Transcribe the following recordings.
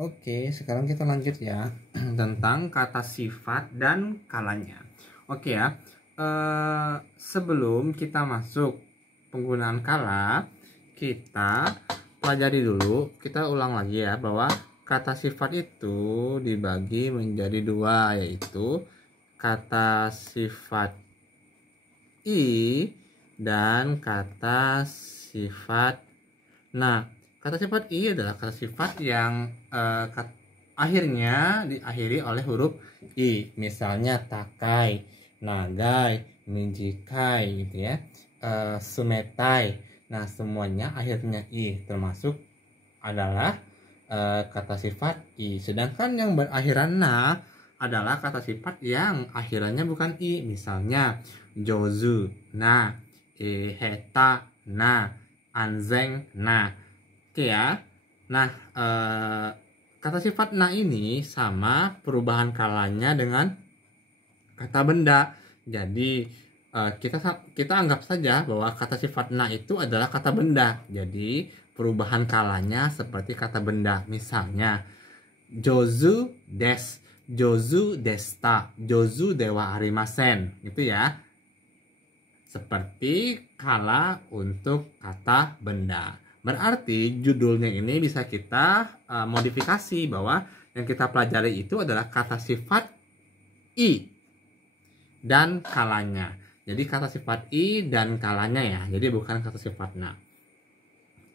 Oke, sekarang kita lanjut ya tentang kata sifat dan kalanya. Oke ya, sebelum kita masuk penggunaan kala, kita pelajari dulu, kita ulang lagi ya bahwa kata sifat itu dibagi menjadi dua, yaitu kata sifat i dan kata sifat na. Kata sifat i adalah kata sifat yang akhirnya diakhiri oleh huruf i. Misalnya takai, nagai, minjikai gitu ya. Sumetai. Nah, semuanya akhirnya i, termasuk adalah kata sifat i. Sedangkan yang berakhiran na adalah kata sifat yang akhirannya bukan i. Misalnya jozu, na, heta, na, anzeng, na. Oke ya. Nah, kata sifat na ini sama perubahan kalanya dengan kata benda. Jadi kita anggap saja bahwa kata sifat na itu adalah kata benda. Jadi perubahan kalanya seperti kata benda. Misalnya jozu des, jozu desta, jozu dewa arimasen, gitu ya. Seperti kala untuk kata benda. Berarti judulnya ini bisa kita modifikasi bahwa yang kita pelajari itu adalah kata sifat i dan kalanya. Jadi kata sifat i dan kalanya ya. Jadi bukan kata sifat na.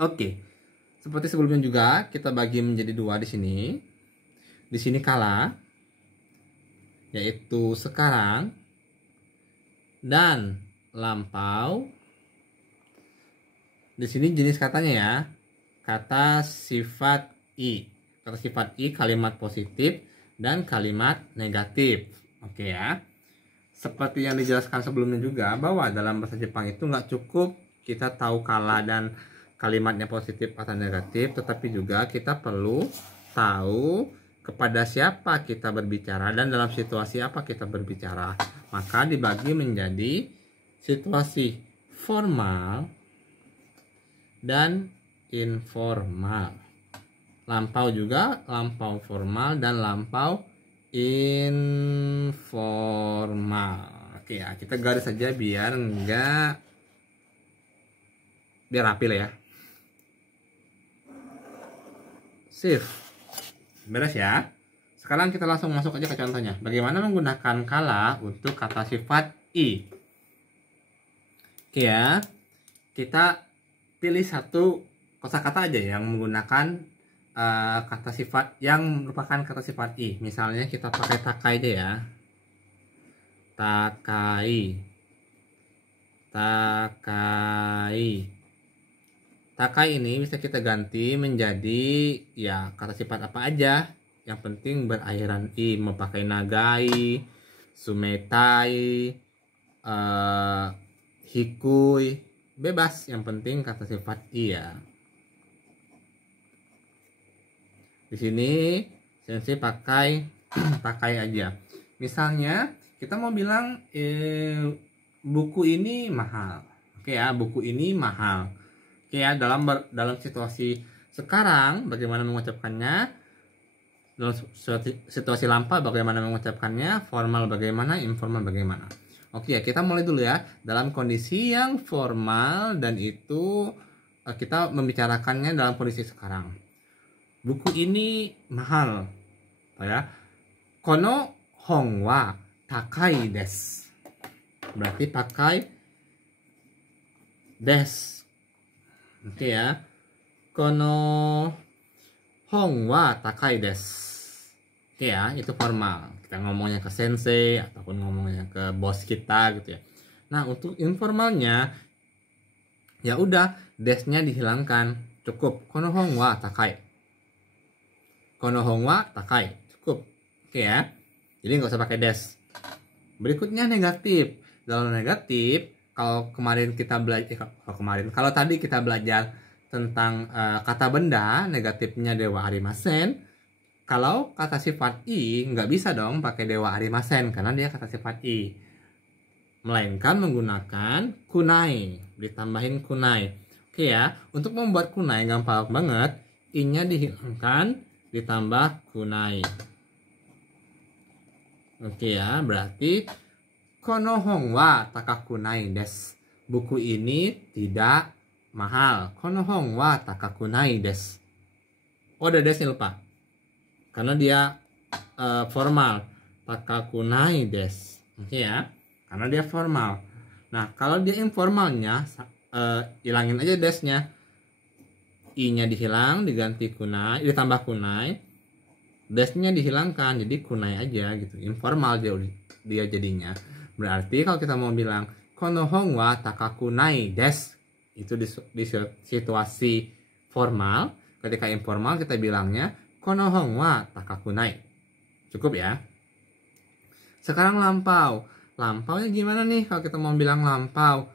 Oke. Seperti sebelumnya juga kita bagi menjadi dua di sini. Di sini kala, yaitu sekarang, dan lampau. Di sini jenis katanya ya, kata sifat i. Kata sifat i kalimat positif dan kalimat negatif. Oke ya. Seperti yang dijelaskan sebelumnya juga bahwa dalam bahasa Jepang itu nggak cukup kita tahu kala dan kalimatnya positif atau negatif, tetapi juga kita perlu tahu kepada siapa kita berbicara dan dalam situasi apa kita berbicara. Maka dibagi menjadi situasi formal dan informal. Lampau juga lampau formal dan lampau informal. Oke ya, kita garis saja biar rapi lah ya. Sip. Beres ya. Sekarang kita langsung masuk aja ke contohnya. Bagaimana menggunakan kala untuk kata sifat i. Oke ya. Kita pilih satu kosakata aja yang menggunakan kata sifat yang merupakan kata sifat i. Misalnya kita pakai takai aja ya. Takai. Takai. Takai ini bisa kita ganti menjadi ya kata sifat apa aja. Yang penting berakhiran i. Mau pakai nagai, sumetai, hikui, bebas, yang penting kata sifat i ya. Di sini sensei pakai pakai aja. Misalnya kita mau bilang buku ini mahal. Oke ya, buku ini mahal. Oke ya, dalam situasi sekarang bagaimana mengucapkannya? Dalam situasi lampau bagaimana mengucapkannya? Formal bagaimana? Informal bagaimana? Oke ya, kita mulai dulu ya. Dalam kondisi yang formal dan itu kita membicarakannya dalam kondisi sekarang. Buku ini mahal. Ya. Kono hong wa takai desu. Berarti pakai des. Oke ya. Kono hong wa takai desu. Oke ya, itu formal. Kita ngomongnya ke sensei ataupun ngomongnya ke bos kita gitu ya. Nah, untuk informalnya ya udah desnya dihilangkan. Cukup kono hong wa takai. Kono hong wa takai. Cukup. Oke ya. Jadi nggak usah pakai des. Berikutnya negatif. Dalam negatif, kalau tadi kita belajar tentang kata benda, negatifnya dewa arimasen. Kalau kata sifat i nggak bisa dong pakai dewa arimasen karena dia kata sifat i. Melainkan menggunakan kunai, ditambahin kunai. Oke ya, untuk membuat kunai gampang banget. I-nya dihilangkan, ditambah kunai. Oke ya, berarti kono hong wa takakunai desu. Buku ini tidak mahal. Kono hong wa takakunai desu. Oh, ada desnya lupa. Karena dia formal. Takakunai desu. Oke ya, karena dia formal. Nah, kalau dia informalnya, hilangin aja desnya. I-nya dihilang, diganti kunai, ditambah kunai. Desnya dihilangkan, jadi kunai aja gitu. Informal dia jadinya. Berarti kalau kita mau bilang kono hong wa takakunai desu, itu di situasi formal. Ketika informal kita bilangnya kono hong wa takakunai. Cukup ya. Sekarang lampau. Lampaunya gimana nih kalau kita mau bilang lampau?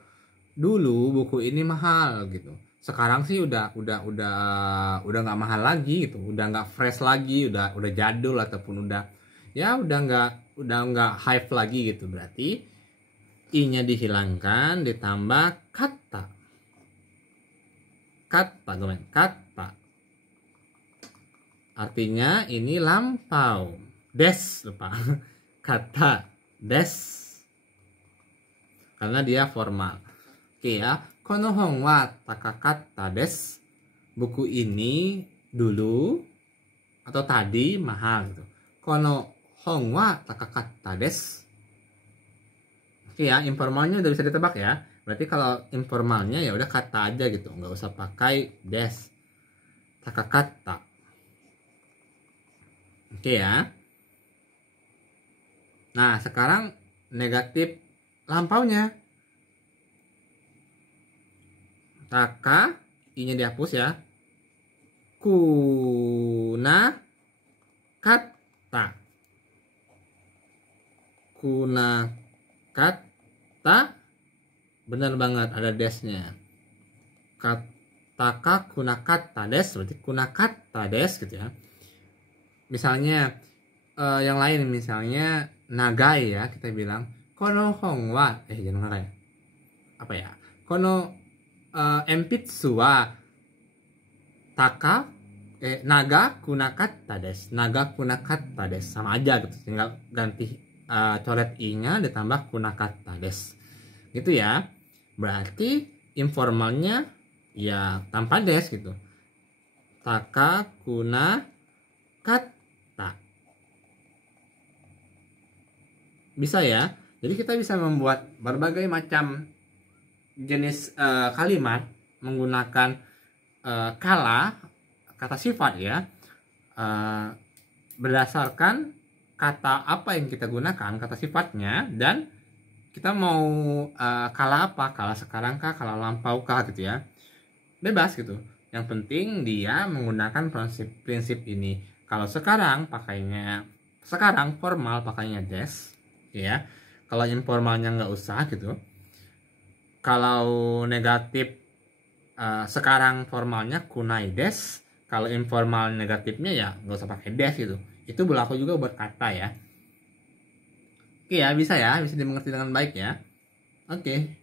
Dulu buku ini mahal gitu. Sekarang sih udah nggak mahal lagi gitu, udah nggak fresh lagi, udah jadul ataupun udah nggak hype lagi gitu. Berarti i-nya dihilangkan, ditambah kata teman, kata. Artinya ini lampau. Des, lupa. Kata des. Karena dia formal. Oke ya. Kono hong wa takakatta desu. Buku ini dulu atau tadi mahal gitu. Kono hong wa takakatta desu. Oke ya, informalnya udah bisa ditebak ya. Berarti kalau informalnya ya udah kata aja gitu, nggak usah pakai des. Takakatta. Oke ya. Nah, sekarang negatif lampaunya. Taka, i-nya dihapus ya. Kuna kata. Kuna kata. Benar banget, ada desnya. Kataka kuna kata des, berarti kuna kata des gitu ya. Misalnya yang lain, misalnya nagai ya, kita bilang kono hong wa jangan nagai. Apa ya? Kono enpitsu wa taka naga kunakatta desu. Naga kunakatta desu, sama aja gitu. Tinggal ganti coret i-nya ditambah kunakatta desu. Gitu ya. Berarti informalnya ya tanpa des gitu. Taka kunakatta. Bisa ya. Jadi kita bisa membuat berbagai macam jenis kalimat menggunakan kata sifat ya, berdasarkan kata apa yang kita gunakan, kata sifatnya, dan kita mau kala apa, kala sekarang kah, kala lampau kah gitu ya, bebas gitu. Yang penting dia menggunakan prinsip ini. Kalau sekarang pakainya, sekarang formal pakainya des ya. Kalau informalnya nggak usah gitu. Kalau negatif sekarang formalnya kunai des. Kalau informal negatifnya ya nggak usah pakai des gitu. Itu berlaku juga buat kata ya. Oke ya, bisa dimengerti dengan baik ya. Oke.